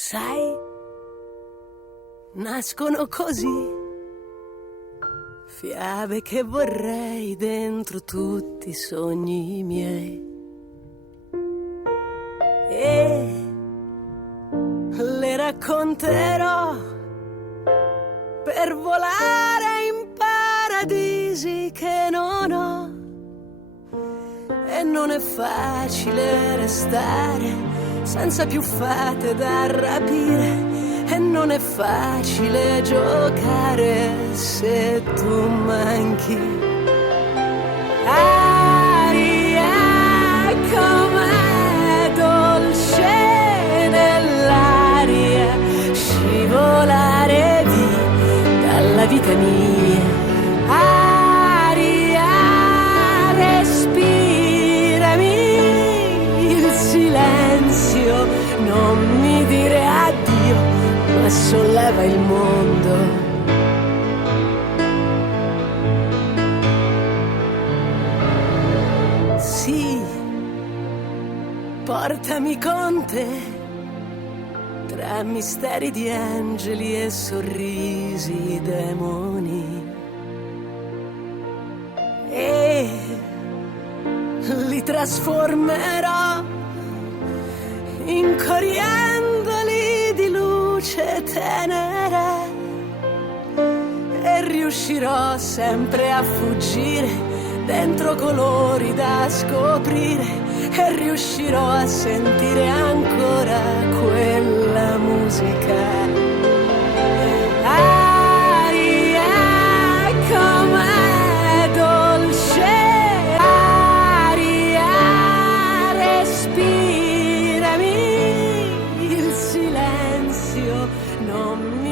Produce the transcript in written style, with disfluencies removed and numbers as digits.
Sai, nascono così fiabe che vorrei dentro tutti i sogni miei, e le racconterò per volare in paradisi che non ho. E non è facile restare senza più fate da rapire, e non è facile giocare se tu manchi. Aria com'è dolce nell'aria, scivolare via dalla vita mia. Aria, respirami il silenzio, non mi dire addio, ma solleva il mondo. Sì, portami con te, tra misteri di angeli e sorrisi di demoni, e li trasformerò in coriandoli di luce tenera, e riuscirò sempre a fuggire dentro colori da scoprire, e riuscirò a sentire ancora quella musica. Aria com'è dolce, aria, respirami il silenzio, non mi